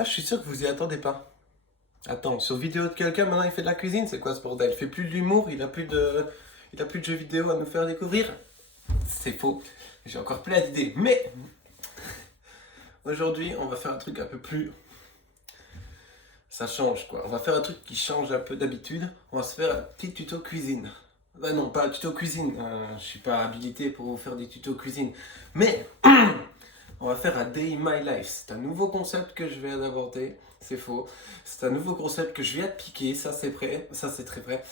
Ça, je suis sûr que vous y attendez pas. Attends, sur vidéo de quelqu'un, maintenant il fait de la cuisine, c'est quoi ce bordel? Il fait plus de l'humour, il a plus de jeux vidéo à nous faire découvrir. C'est faux. J'ai encore plein d'idées. Mais aujourd'hui, on va faire un truc un peu plus. Ça change quoi. On va faire un truc qui change un peu d'habitude. On va se faire un petit tuto cuisine. Bah non, pas un tuto cuisine. Je suis pas habilité pour vous faire des tutos cuisine. Mais on va faire un Day in My Life. C'est un nouveau concept que je viens d'inventer. C'est faux. C'est un nouveau concept que je viens de piquer. Ça c'est prêt. Ça c'est très prêt.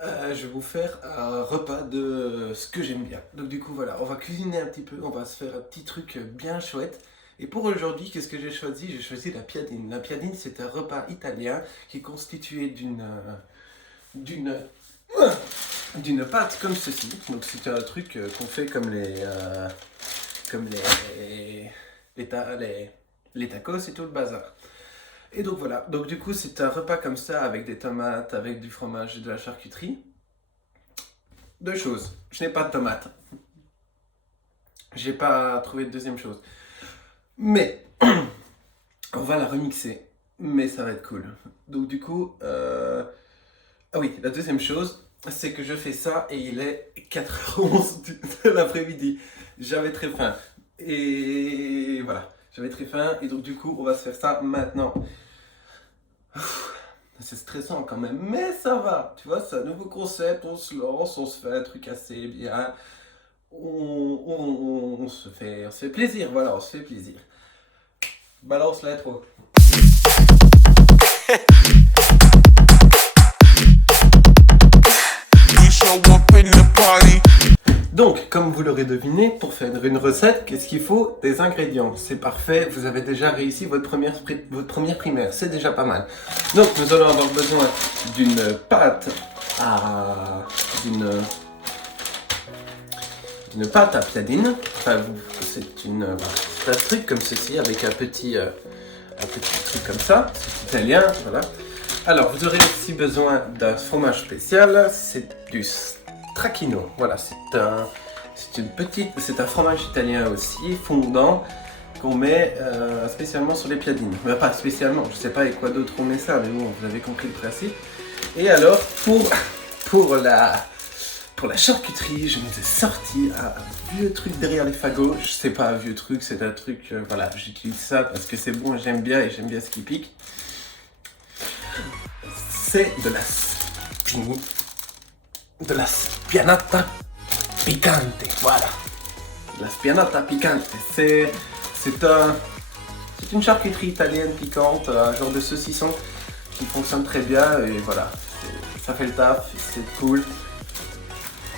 Je vais vous faire un repas de ce que j'aime bien. Donc du coup voilà, on va cuisiner un petit peu. On va se faire un petit truc bien chouette. Et pour aujourd'hui, qu'est-ce que j'ai choisi? J'ai choisi la piadine. La piadine, c'est un repas italien qui est constitué d'une pâte comme ceci. Donc c'est un truc qu'on fait comme les tacos et tout le bazar. Et donc voilà, donc du coup c'est un repas comme ça avec des tomates, avec du fromage et de la charcuterie. Deux choses, je n'ai pas de tomates. J'ai pas trouvé de deuxième chose. Mais on va la remixer, mais ça va être cool. Donc du coup, ah oui, la deuxième chose, c'est que je fais ça et il est 4h11 de l'après-midi. J'avais très faim. Et voilà, j'avais très faim et donc du coup, on va se faire ça maintenant. C'est stressant quand même, mais ça va. Tu vois, c'est un nouveau concept, on se lance, on se fait un truc assez bien. On se fait plaisir, voilà, on se fait plaisir. Balance l'intro. Donc, comme vous l'aurez deviné, pour faire une recette, qu'est-ce qu'il faut? Des ingrédients. C'est parfait, vous avez déjà réussi votre première primaire, c'est déjà pas mal. Donc, nous allons avoir besoin d'une pâte à... d'une pâte à piadine. Enfin, c'est un truc comme ceci, avec un petit truc comme ça. C'est italien, voilà. Alors, vous aurez aussi besoin d'un fromage spécial. C'est du stracchino. Voilà, c'est un fromage italien aussi, fondant, qu'on met spécialement sur les piadines. Mais pas spécialement, je sais pas avec quoi d'autre on met ça, mais bon, vous avez compris le principe. Et alors, pour la charcuterie, je vous ai sorti un vieux truc derrière les fagots. Je sais pas, un vieux truc, c'est un truc, voilà, j'utilise ça parce que c'est bon, j'aime bien et j'aime bien ce qui pique. C'est de la spianata piccante, voilà. La spianata piccante, c'est une charcuterie italienne piquante, un genre de saucisson qui fonctionne très bien et voilà, ça fait le taf, c'est cool.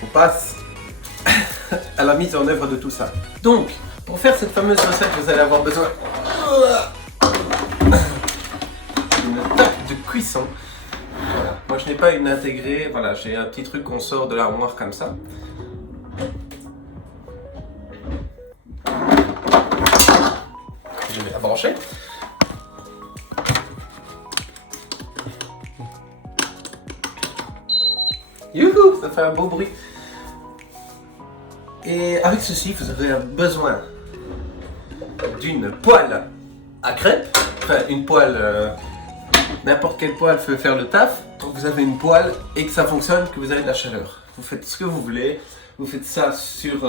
On passe à la mise en œuvre de tout ça. Donc, pour faire cette fameuse recette, vous allez avoir besoin d'une table de cuisson. Voilà. Moi, je n'ai pas une intégrée. Voilà, j'ai un petit truc qu'on sort de l'armoire comme ça. Je vais la brancher. Youhou, ça fait un beau bruit. Et avec ceci, vous avez besoin d'une poêle à crêpes. Enfin, une poêle, n'importe quelle poêle peut faire le taf. Quand vous avez une poêle et que ça fonctionne, que vous avez de la chaleur. Vous faites ce que vous voulez. Vous faites ça sur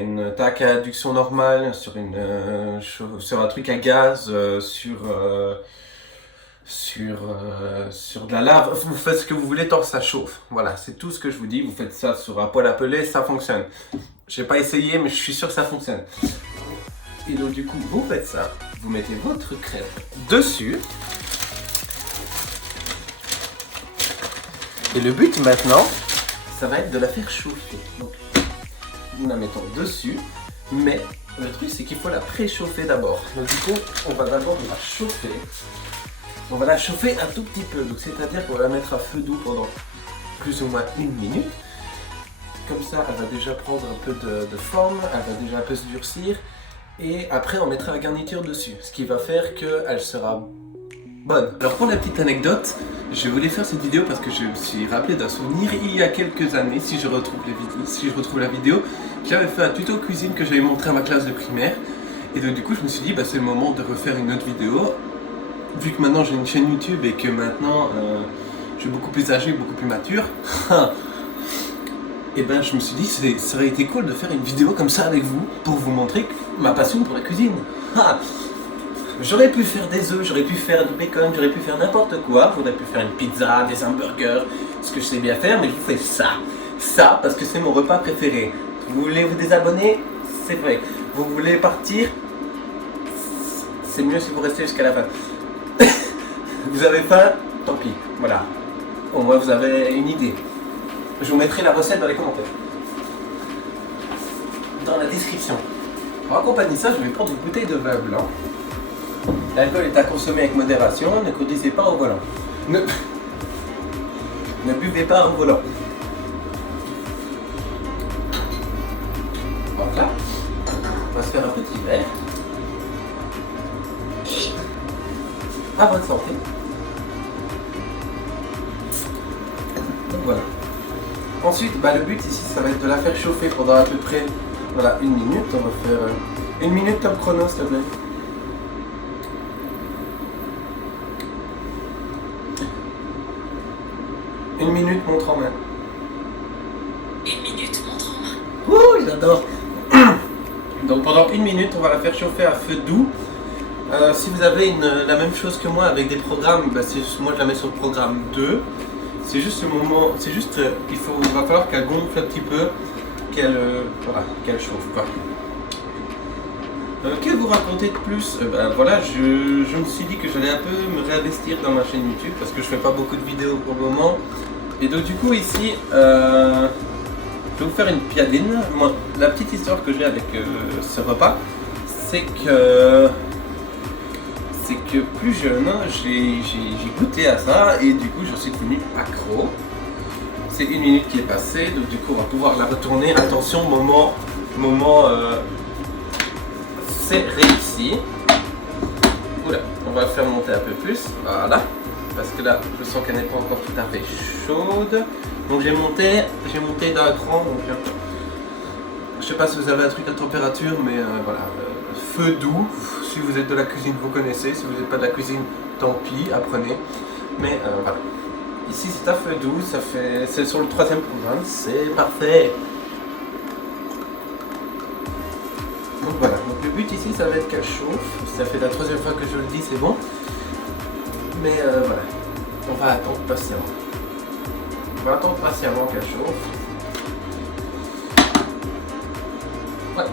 une taque à induction normale, sur un truc à gaz, sur de la lave, vous faites ce que vous voulez tant que ça chauffe. Voilà, c'est tout ce que je vous dis. Vous faites ça sur un poêle à peler, ça fonctionne. J'ai pas essayé, mais je suis sûr que ça fonctionne. Et donc du coup, vous faites ça. Vous mettez votre crêpe dessus. Et le but maintenant, ça va être de la faire chauffer. Donc, nous la mettons dessus, mais le truc c'est qu'il faut la préchauffer d'abord. Donc du coup, on va d'abord la chauffer. On va la chauffer un tout petit peu, donc c'est-à-dire qu'on va la mettre à feu doux pendant plus ou moins 1 minute. Comme ça, elle va déjà prendre un peu de forme, elle va déjà un peu se durcir. Et après, on mettra la garniture dessus, ce qui va faire qu'elle sera bonne. Alors pour la petite anecdote, je voulais faire cette vidéo parce que je me suis rappelé d'un souvenir il y a quelques années, si je retrouve la vidéo, j'avais fait un tuto cuisine que j'avais montré à ma classe de primaire. Et donc du coup je me suis dit bah c'est le moment de refaire une autre vidéo. Vu que maintenant j'ai une chaîne YouTube et que maintenant je suis beaucoup plus âgé, beaucoup plus mature. Et ben je me suis dit ça aurait été cool de faire une vidéo comme ça avec vous pour vous montrer ma passion pour la cuisine. J'aurais pu faire des œufs, j'aurais pu faire du bacon, j'aurais pu faire n'importe quoi. J'aurais pu faire une pizza, des hamburgers, ce que je sais bien faire, mais je vous fais ça. Ça parce que c'est mon repas préféré. Vous voulez vous désabonner? C'est vrai. Vous voulez partir? C'est mieux si vous restez jusqu'à la fin. Vous avez faim? Tant pis. Voilà. Au moins vous avez une idée. Je vous mettrai la recette dans les commentaires. Dans la description. Pour accompagner ça, je vais prendre une bouteille de vin blanc. L'alcool est à consommer avec modération. Ne conduisez pas au volant. Ne buvez pas au volant. Voilà. On va se faire un petit verre. À votre santé. Donc voilà. Ensuite, le but ici, ça va être de la faire chauffer pendant à peu près 1 minute. On va faire 1 minute top chrono, s'il te plaît. Une minute montre en main. 1 minute montre en main. Ouh, j'adore. Donc pendant 1 minute, on va la faire chauffer à feu doux. Si vous avez la même chose que moi avec des programmes, moi je la mets sur le programme 2. C'est juste le moment, il va falloir qu'elle gonfle un petit peu, qu'elle chauffe quoi. Que vous raconter de plus? Voilà, je me suis dit que j'allais un peu me réinvestir dans ma chaîne YouTube parce que je fais pas beaucoup de vidéos pour le moment. Et donc du coup ici, je vais vous faire une piadine. Moi, la petite histoire que j'ai avec ce repas, c'est que plus jeune, j'ai goûté à ça et du coup je suis devenu accro. C'est 1 minute qui est passée, donc du coup on va pouvoir la retourner. Attention, moment c'est réussi. Oula, on va le faire monter un peu plus, voilà. Parce que là, je sens qu'elle n'est pas encore tout à fait chaude. Donc j'ai monté d'un cran. Donc, je sais pas si vous avez un truc à température, mais voilà. Feu doux, si vous êtes de la cuisine, vous connaissez. Si vous n'êtes pas de la cuisine, tant pis, apprenez. Mais voilà. Ici, c'est à feu doux, c'est sur le 3e programme, c'est parfait. Donc voilà, donc le but ici, ça va être qu'elle chauffe. Ça fait la 3e fois que je le dis, c'est bon. Mais voilà, on va attendre patiemment. On va attendre patiemment qu'elle chauffe. Ouais.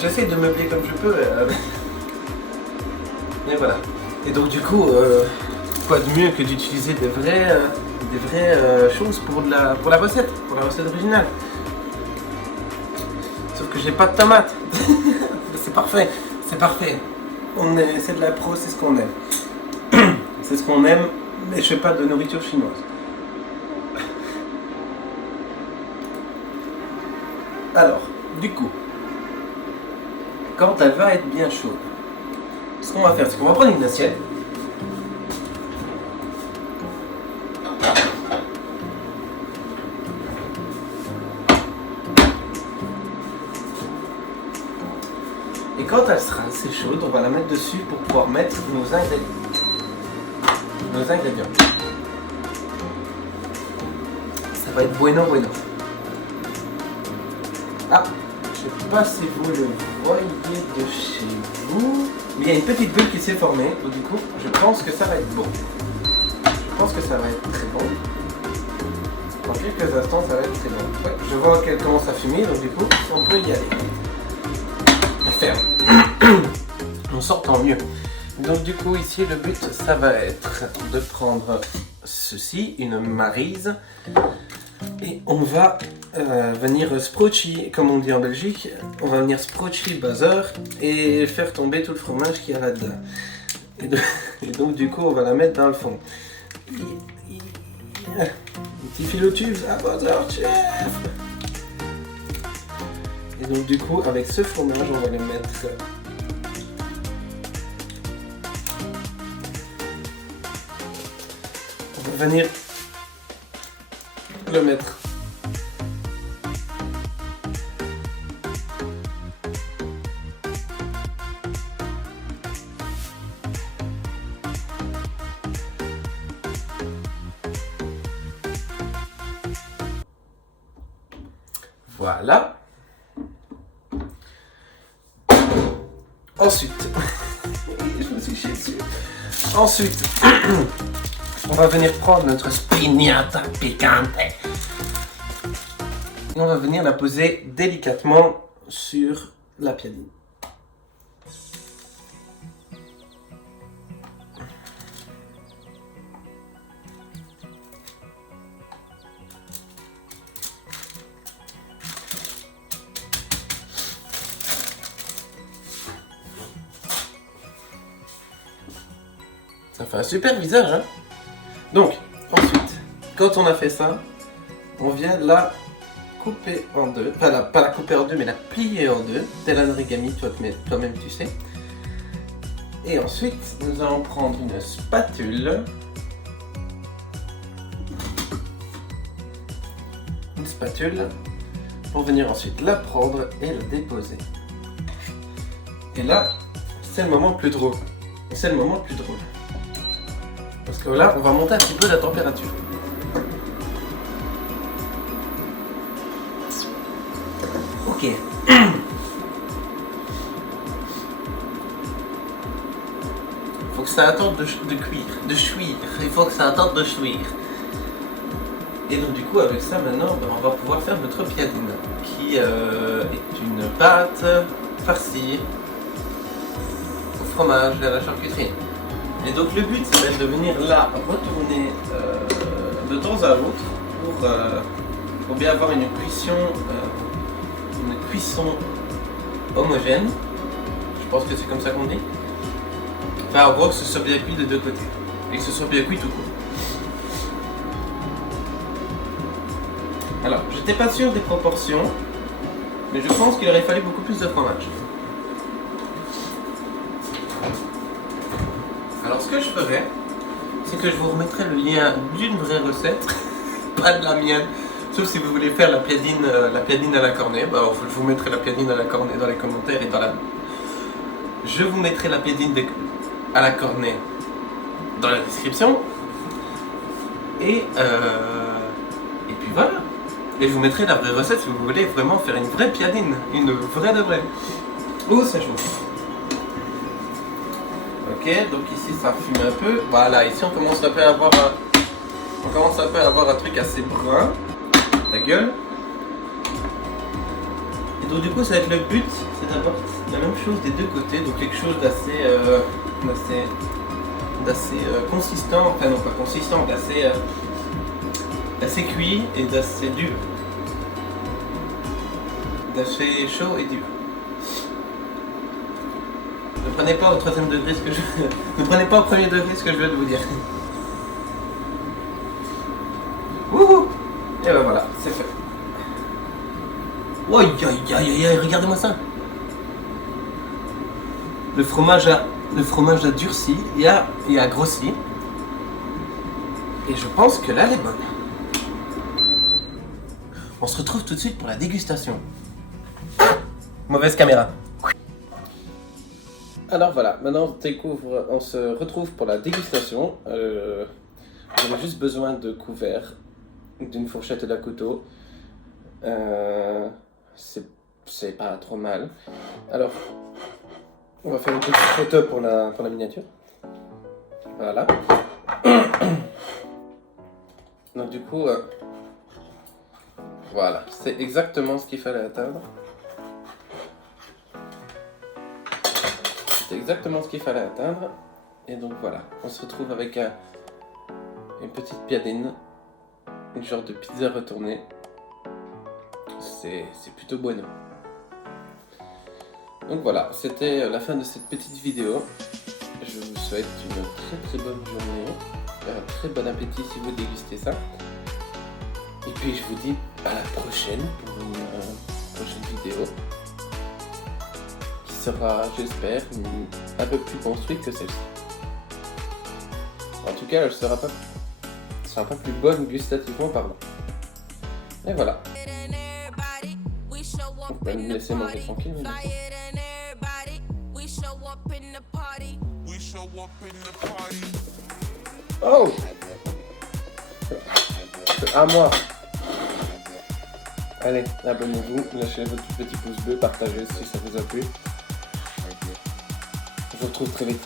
J'essaie de meubler comme je peux. Mais voilà. Et donc du coup, quoi de mieux que d'utiliser des vraies choses pour la recette originale. Sauf que j'ai pas de tomates. C'est parfait. C'est de la pro, c'est ce qu'on aime. C'est ce qu'on aime, mais je fais pas de nourriture chinoise. Alors, du coup, quand elle va être bien chaude, ce qu'on va faire, c'est qu'on va prendre une assiette. Et quand elle sera assez chaude, on va la mettre dessus pour pouvoir mettre nos ingrédients. Ça va être bueno. Ah, je ne sais pas si vous le voyez de chez vous, mais il y a une petite bulle qui s'est formée, donc du coup, je pense que ça va être bon. Je pense que ça va être très bon. Dans quelques instants, ça va être très bon. Ouais, je vois qu'elle commence à fumer, donc du coup, on peut y aller. Ferme. On sort tant mieux. Donc du coup ici le but ça va être de prendre ceci, une maryse, et on va venir sprochi, comme on dit en Belgique, on va venir sprochi le buzzer et faire tomber tout le fromage qu'il y a là-dedans. Et donc du coup on va la mettre dans le fond. Un petit fil au tube, à votre chef. Et donc du coup avec ce fromage on va le mettre. On va venir le mettre Voilà. Ensuite, je me suis chié dessus. Ensuite, on va venir prendre notre spinatta piccante. Et on va venir la poser délicatement sur la piadine. Ça fait un super visage, hein. Donc, ensuite, quand on a fait ça, on vient la couper en deux. Enfin, pas la couper en deux, mais la plier en deux. Tel un origami, toi-même tu sais. Et ensuite, nous allons prendre une spatule. Une spatule. Pour venir ensuite la prendre et la déposer. Et là, c'est le moment le plus drôle. C'est le moment le plus drôle. Parce que là, on va monter un petit peu la température. Ok. Faut que ça attende de cuire, de chuire. Il faut que ça attende de chuire. Et donc du coup, avec ça, maintenant, on va pouvoir faire notre piadine, qui est une pâte farcie au fromage et à la charcuterie. Et donc le but, c'est de venir là retourner de temps à autre pour bien avoir une cuisson homogène. Je pense que c'est comme ça qu'on dit. Enfin, en gros, que ce soit bien cuit de deux côtés et que ce soit bien cuit tout court. Alors, j'étais pas sûr des proportions, mais je pense qu'il aurait fallu beaucoup plus de fromage. Alors, ce que je ferai, c'est que je vous remettrai le lien d'une vraie recette, pas de la mienne. Sauf si vous voulez faire la piadine à la cornée, je vous mettrai la piadine à la cornée dans les commentaires et dans la... Je vous mettrai la piadine à la cornée dans la description. Et puis voilà. Et je vous mettrai la vraie recette si vous voulez vraiment faire une vraie piadine, une vraie de vraie. Oh, ça chauffe. Ok, donc ici ça fume un peu. Voilà, ici on commence un peu à avoir un truc assez brun. La gueule. Et donc du coup ça va être le but, c'est d'avoir la même chose des deux côtés, donc quelque chose d'assez consistant, enfin non pas consistant, d'assez cuit et d'assez dur. D'assez chaud et dur. Ne prenez pas au troisième degré ce que je... Ne prenez pas au premier degré ce que je viens de vous dire. Wouhou! Et ben voilà, c'est fait. Aïe aïe aïe aïe, regardez-moi ça. Le fromage a durci et a grossi. Et je pense que là, elle est bonne. On se retrouve tout de suite pour la dégustation. Mauvaise caméra. Alors voilà, maintenant on se retrouve pour la dégustation. J'aurais juste besoin de couverts, d'une fourchette et d'un couteau. C'est pas trop mal. Alors, on va faire une petite photo pour la miniature. Voilà. Donc du coup, voilà, c'est exactement ce qu'il fallait atteindre. C'est exactement ce qu'il fallait atteindre. Et donc voilà, on se retrouve avec une petite piadine, une genre de pizza retournée. C'est plutôt bueno. Donc voilà, c'était la fin de cette petite vidéo. Je vous souhaite une très très bonne journée, un très bon appétit si vous dégustez ça. Et puis je vous dis à la prochaine pour une prochaine vidéo qui sera, j'espère, un peu plus construite que celle-ci. En tout cas, elle ne sera pas plus bonne gustativement parlant. Et voilà. Vous pouvez me laisser manger tranquille. Oh! À moi. Allez, abonnez-vous, lâchez votre petit pouce bleu, partagez si ça vous a plu. Je vous retrouve très vite.